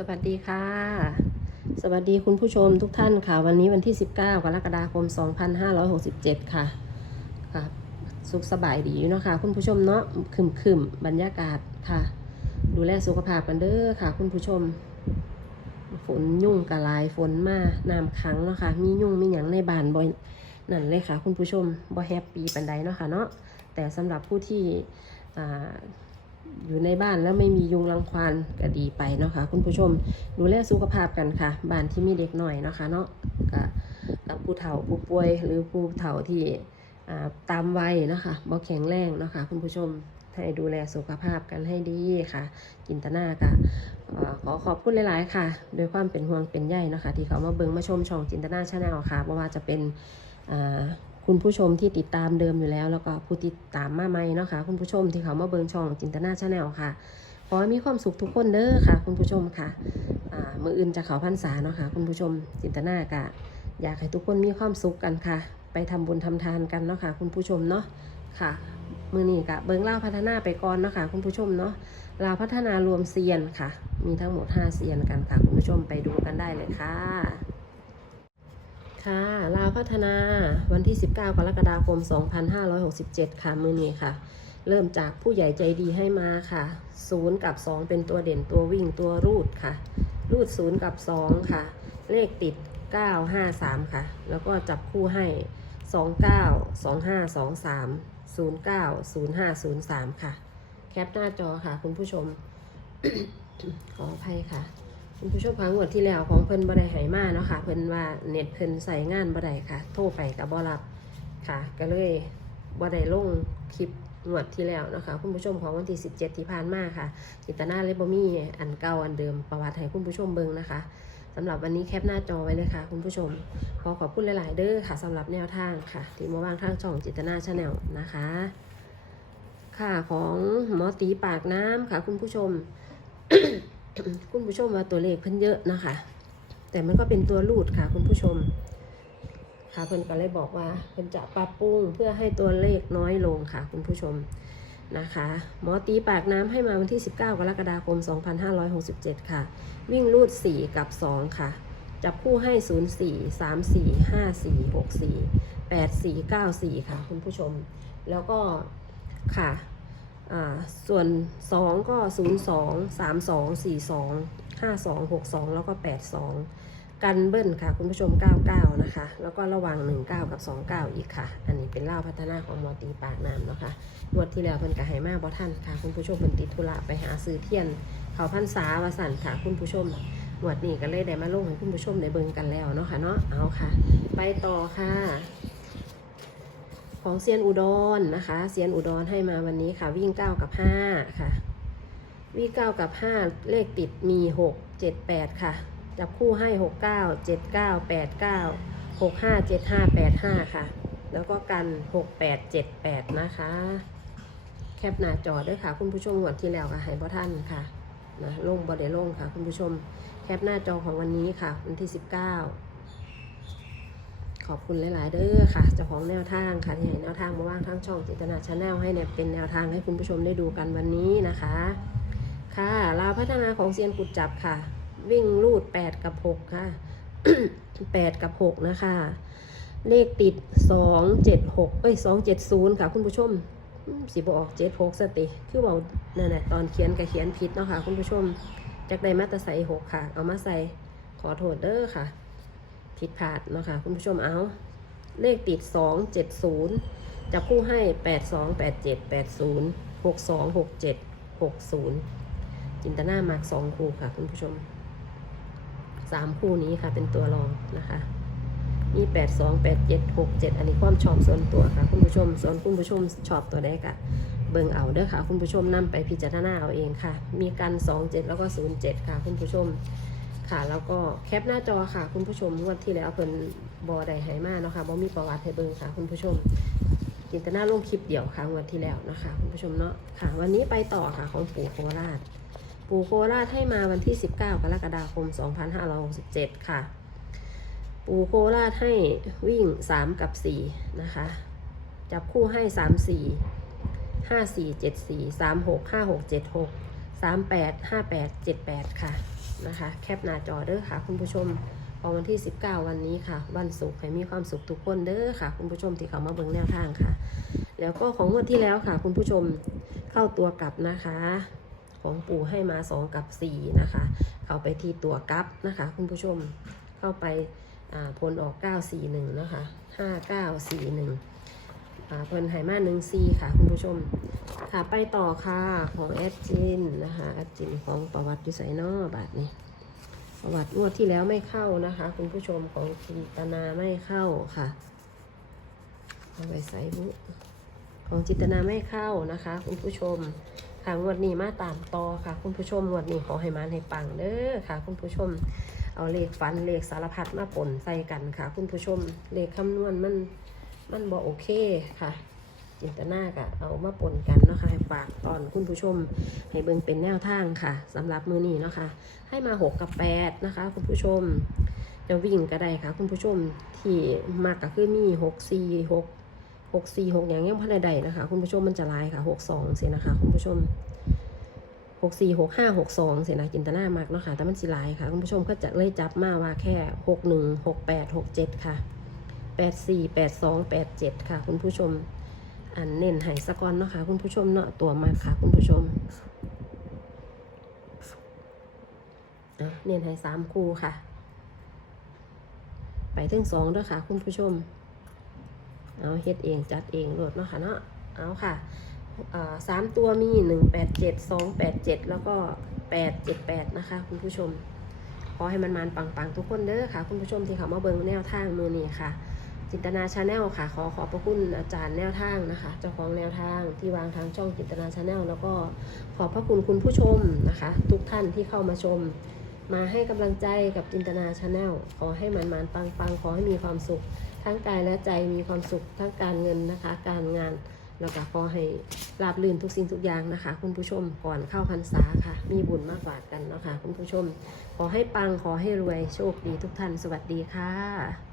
สวัสดีค่ะ สวัสดีคุณผู้ชมทุกท่านค่ะ วันนี้วันที่ 19 กรกฎาคม 2567 ค่ะค่ะ สุขสบายดีเนาะค่ะ คุณผู้ชมเนาะคึมคึมบรรยากาศค่ะ ดูแลสุขภาพกันเด้อค่ะ คุณผู้ชม ฝนยุ่งกะลายฝนมาน้ำขังเนาะค่ะ มียุ่งมีหยังในบ้านบ่อยนั่นเลยค่ะ คุณผู้ชมบ่แฮปปี้ปันใดเนาะค่ะเนาะแต่สำหรับผู้ที่อ่า อยู่ในบ้านแล้วไม่มียุงรังควานก็ดีไปเนาะค่ะคุณผู้ชมดูแลสุขภาพกันค่ะ บ้านที่มีเด็กหน่อยเนาะค่ะเนาะกับกับผู้เฒ่าผู้ป่วยหรือผู้เฒ่าที่ตามวัยเนาะค่ะบ่แข็งแรงเนาะค่ะคุณผู้ชมให้ดูแลสุขภาพกันให้ดีค่ะจินตนาค่ะขอขอบคุณหลาย ๆ ค่ะ โดยความเป็นห่วงเป็นใยเนาะคะ ที่เขามาเบิงมาชมช่องจินตนาชาแนลค่ะเพราะว่าจะเป็น คุณผู้ชมที่ติดตามเดิมอยู่แล้ว แล้วก็ผู้ติดตามมาใหม่เนาะค่ะคุณผู้ชมที่เขามาเบิงช่องจินตนาชาแนลค่ะขอให้มีความสุขทุกคนเด้อค่ะ คุณผู้ชมค่ะอ่ามืออื่นจะเขาพรรษาเนาะค่ะ คุณผู้ชมจินตนากะ อยากให้ทุกคนมีความสุขกันค่ะ ไปทำบุญทำทานกันเนาะค่ะ คุณผู้ชมเนาะค่ะ มือนี้กะเบิงเล่าพัฒนาไปก่อนเนาะค่ะ คุณผู้ชมเนาะลาพัฒนารวมเซียนค่ะ มีทั้งหมด5เซียนกันค่ะ คุณผู้ชมไปดูกันได้เลยค่ะ ค่ะลาวพัฒนาวันที่ 19 กรกฎาคม 2567 ค่ะ มือนี้ค่ะ เริ่มจากผู้ใหญ่ใจดีให้มาค่ะ 0 กับ 2 เป็นตัวเด่นตัววิ่งตัวรูดค่ะ รูด 0 กับ 2 ค่ะ เลขติด 9 5 3 ค่ะ แล้วก็จับคู่ให้ 29 25 23 09 05 03 ค่ะ แคปหน้าจอค่ะคุณผู้ชม ขออภัยค่ะ คุณผู้ชมคะงวดที่แล้วของเพิ่นบ่ได้ให้มาเนาะค่ะ เพิ่นว่าเน็ตเพิ่นใส่งานบ่ได้ค่ะ โทรไปก็บ่รับค่ะ ก็เลยบ่ได้ลงคลิปงวดที่แล้วนะคะคุณผู้ชมของวันที่ 17 ที่ผ่านมาค่ะจิตนาเลบมี่อันเก่าอันเดิมประวัติให้คุณผู้ชมเบิ่งนะคะสำหรับวันนี้แคปหน้าจอไว้เลยค่ะ คุณผู้ชม ขอขอบคุณหลาย ๆ เด้อค่ะสำหรับแนวทางค่ะ ที่มาวางทางช่องจิตนาชาแนลนะคะ ค่ะของหมอตีปากน้ำค่ะ คุณผู้ชม คุณผู้ชมว่าตัวเลขเพิ่นเยอะนะคะ แต่มันก็เป็นตัวรูดค่ะ คุณผู้ชม ค่ะเพิ่นก็เลยบอกว่าเพิ่นจะปรับปรุงเพื่อให้ตัวเลขน้อยลงค่ะ คุณผู้ชมนะคะหมอตีปากน้ำให้มาวันที่ 19 กรกฎาคม 2567 ค่ะ วิ่งรูด 4 กับ 2 ค่ะ จับคู่ให้ 0 4 3 4 5 4 6 4 8 4 9 4 ค่ะ คุณผู้ชม แล้วก็ค่ะ ส่วน 2 ก็ 0 2 3 2 4 2 5 2 6 2 แล้วก็ 8 2 กันเบิ้ลค่ะคุณผู้ชม 99 นะคะ แล้วก็ระหว่าง 19 กับ 29 อีกค่ะ อันนี้เป็นเล่าพัฒนาของมอตีปากน้ำนะคะงวดที่แล้วเพิ่นกะให้มาบ่ท่านค่ะ คุณผู้ชมเพิ่นติดธุระไปหาซื้อเทียน เขาพันษาวาสันค่ะคุณผู้ชมงวดนี้ก็เลยได้มาลงให้คุณผู้ชมได้เบิ่งกันแล้วเนาะค่ะเนาะเอาค่ะ ไปต่อค่ะ ของเซียนอุดรนะคะเซียนอุดรให้มาวันนี้ค่ะ วิ่ง9กับ5ค่ะ วิ่ง9กับ5เลขติดมี6 7 8ค่ะ จับคู่ให้6 9 7 9 8 9 6 5 7 5 8 5ค่ะ แล้วก็กัน6 8 7 8นะคะ แคปหน้าจอด้วยค่ะ คุณผู้ชมงวดที่แล้วค่ะให้พ่อท่านค่ะนะลงบอดลงค่ะ คุณผู้ชมแคปหน้าจอของวันนี้ค่ะ วันที่19 ขอบคุณหลาย ๆ เด้อค่ะเจ้าของแนวทางค่ะที่ให้แนวทางมาว่างทางช่องจิตนาชาแนลให้เนี่ยเป็นแนวทางให้คุณผู้ชมได้ดูกันวันนี้นะคะ ค่ะลาวพัฒนาของเซียนกุดจับค่ะ วิ่งลูด 8 กับ 6 ค่ะ 8 กับ 6 นะคะ เลขติด 2 7 6 เอ้ย 2 7 0 ค่ะ คุณผู้ชมสิบออก7 6สติ คือบอกนั่นแหละตอนเขียนกับเขียนผิดเนาะค่ะ คุณผู้ชมจากใดมาตะใส่6ค่ะ เอามาใส่ขอโทษเด้อค่ะ ผิดพลาดเนาะค่ะคุณผู้ชมเอา เลขติด 2 7 0 จับคู่ให้ 8 2 8 7 8 0 6 2 6 7 6 0 จินตนามาร์กสองคู่ค่ะคุณผู้ชมสามคู่นี้ค่ะเป็นตัวรองนะคะมีแปดสองแปดเจ็ดหกเจ็ดอันนี้ความชอบส่วนตัวค่ะ คุณผู้ชม ส่วนคุณผู้ชมชอบตัวใดกะเบิ่งเอาเด้อค่ะ คุณผู้ชมนํไปพิจารณาเอาเองค่ะ มีกันสองเจ็ดแล้วก็ศูนย์เจ็ดค่ะ คุณผู้ชม ค่ะ แล้วก็แคปหน้าจอค่ะ คุณผู้ชมวันที่แล้วเพิ่นบอใดไหมาเนาะค่ะบ่มีประวัติให้เบิ่งค่ะ คุณผู้ชมจินตนาลงคลิปเดี่ยวค่ะวันที่แล้วนะคะ คุณผู้ชมเนาะค่ะ วันนี้ไปต่อค่ะของปู่โคราช ปู่โคราชให้มาวันที่ 19 กรกฎาคม 2567 ค่ะ ปู่โคราชให้วิ่ง 3 กับ 4 นะคะ จับคู่ให้ 3 4 5 4 7 4 3 6 5 6 7 6 3 8 5 8 7 8 ค่ะ นะคะ แคปหน้าจอเด้อค่ะ คุณผู้ชมขอวันที่ 19 วันนี้ค่ะ วันศุกร์ให้มีความสุขทุกคนเด้อค่ะ คุณผู้ชมที่เขามาเบิ่งแนวทางค่ะ แล้วก็ของงวันที่แล้วค่ะ คุณผู้ชมเข้าตัวกลับนะคะ ของปู่ให้มา 2 กับ 4 นะคะ เข้าไปที่ตัวกลับนะคะ คุณผู้ชมเข้าไปอ่าพลออก 941 นะคะ 5941อ่า เพิ่นไหมา1 4ค่ะ คุณผู้ชม ค่ะไปต่อค่ะของแอดจินนะคะแอดจินของประวัติดิไซเนอบาทนี้ประวัติงวดที่แล้วไม่เข้านะคะ คุณผู้ชมของจินตนาไม่เข้าค่ะเอาไว้ใส่บุของจินตนาไม่เข้านะคะ คุณผู้ชมค่ะงวดนี้มาตามต่อค่ะ คุณผู้ชมงวดนี้ขอให้มันให้ปังเด้อค่ะ คุณผู้ชมเอาเลขฟันเลขสารพัดมาปนใส่กันค่ะ คุณผู้ชมเลขคำนวณมัน มันบ่โอเคค่ะจินตนากะเอามาปนกันเนาะคะให้ฝากตอนคุณผู้ชมให้เบิ่งเป็นแนวทางค่ะสำหรับมือนี้เนาะคะให้มา6กับ8นะคะ คุณผู้ชม จะวิ่งก็ได้ค่ะ คุณผู้ชมที่มากก็คือมี6 4 6 6 4 6อย่างยังพันใดนะคะ คุณผู้ชมมันจะลายค่ะ6 2เสียนะคะ คุณผู้ชม6 4 6 5 6 2เสียนะจินตนามากเนาะค่ะแต่มันสิลายค่ะ คุณผู้ชมก็จะเลยจับมาว่าแค่6 1 6 8 6 7ค่ะ8 4 8 2 8 7ค่ะ คุณผู้ชม อันเน้นให้สะกอนเนาะค่ะ คุณผู้ชมเนาะตัวมากค่ะ คุณผู้ชมเน้นให้สามคู่ค่ะ ไปถึงสองด้วยค่ะ คุณผู้ชม เอาเฮ็ดเองจัดเองโหลดเนาะค่ะเนาะเอาค่ะสามตัวมีหนึ่งแปดเจ็ดสองแปดเจ็ดแล้วก็แปดเจ็ดแปดนะคะ คุณผู้ชมขอให้มันมันปังๆ ทุกคนเด้อค่ะ คุณผู้ชมที่เขามาเบิ่งแนวทางมือนี้ค่ะ จินตนาชาแนลค่ะ ขอขอบพระคุณอาจารย์แนวทางนะคะ เจ้าของแนวทางที่วางทางช่องจินตนาชาแนลแล้วก็ขอบพระคุณคุณผู้ชมนะคะ ทุกท่านที่เข้ามาชม มาให้กำลังใจกับจินตนาชาแนลขอให้มันมันปังปังขอให้มีความสุข ทั้งกายและใจมีความสุขทั้งการเงินนะคะ การงานแล้วก็ขอให้ราบรื่นทุกสิ่งทุกอย่างนะคะ คุณผู้ชมก่อนเข้าพรรษาค่ะ มีบุญมากกว่ากันนะคะคุณผู้ชม ขอให้ปังขอให้รวยโชคดีทุกท่านสวัสดีค่ะ